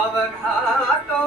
அவர் ஹாத்தோ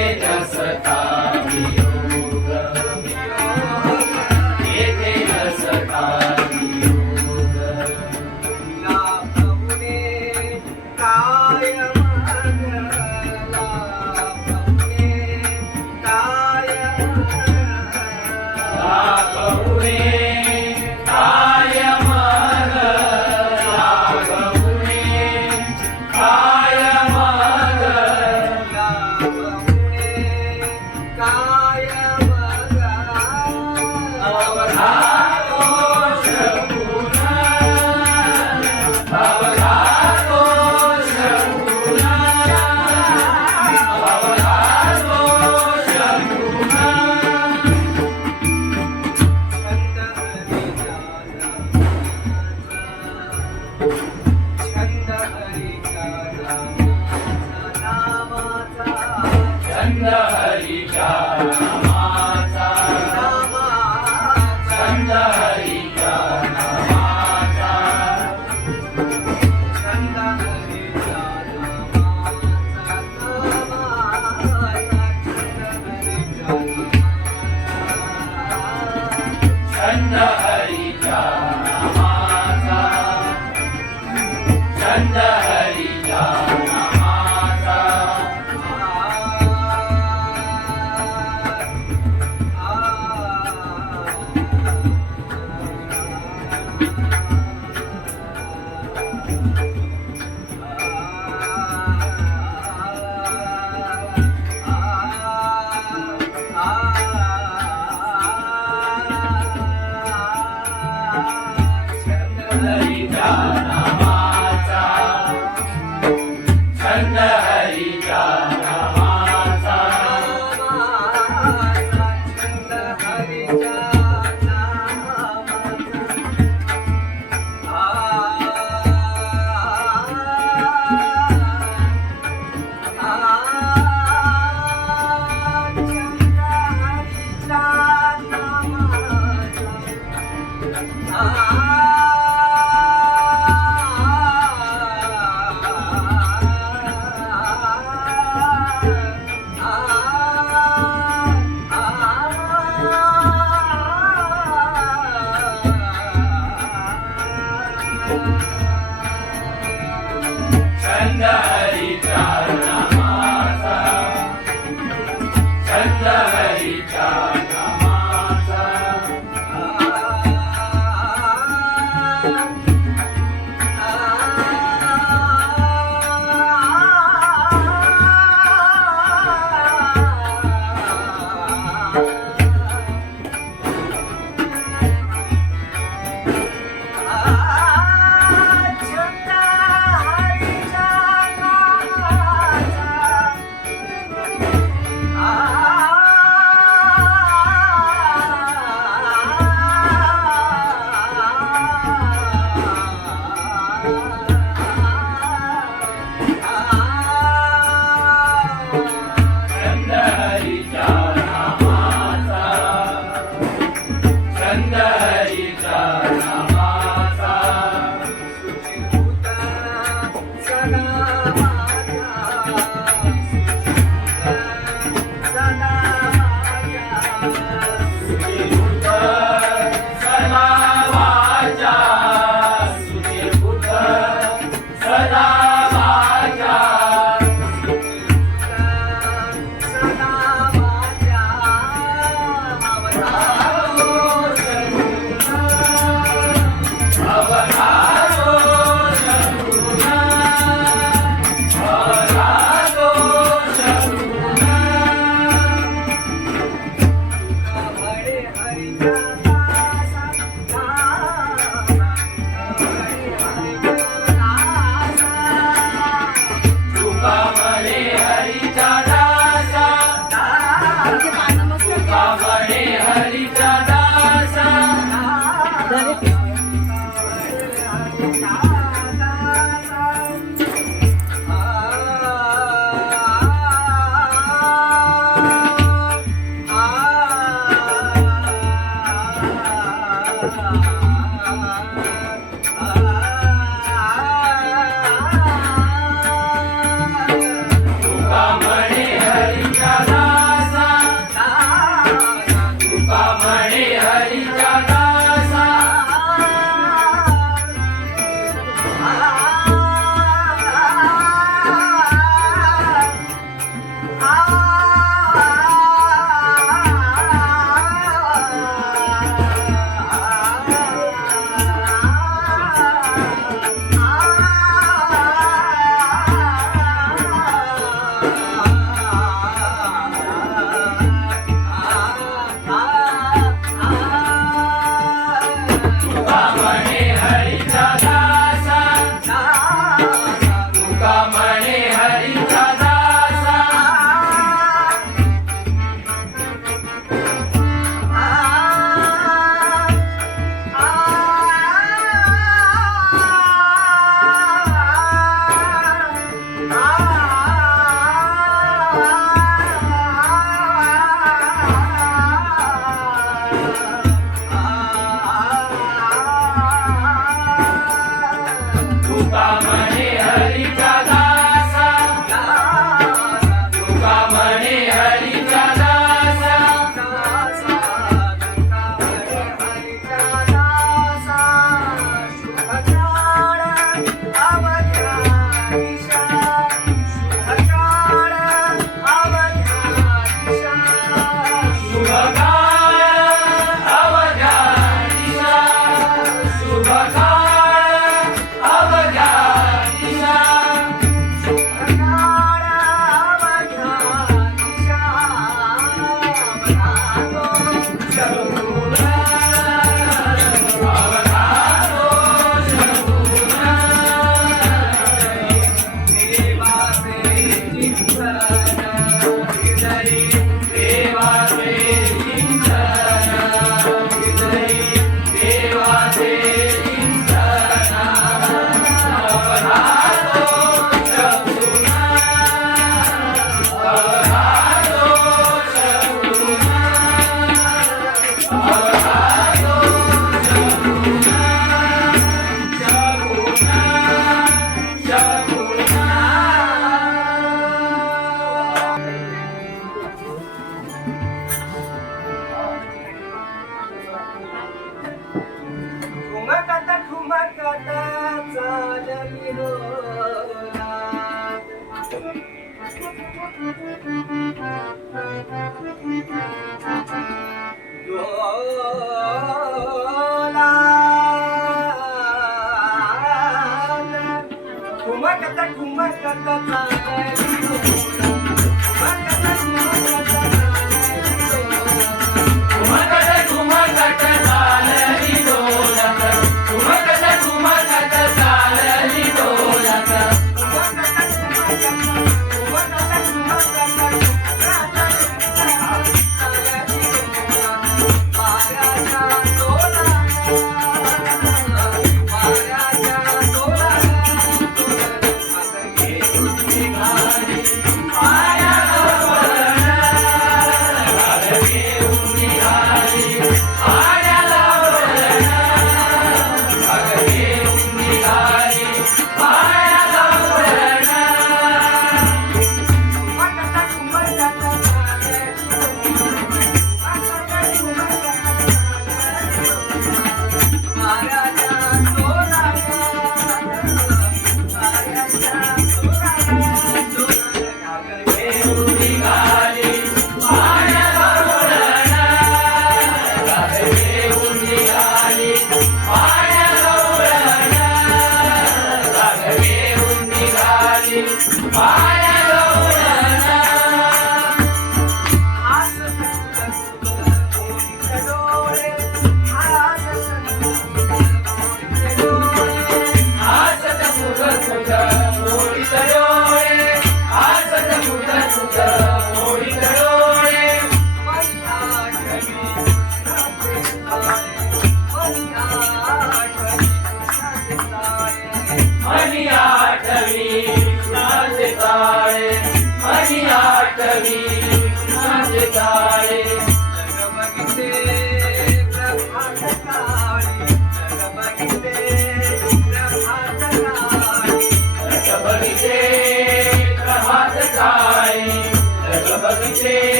तेजस का Dale.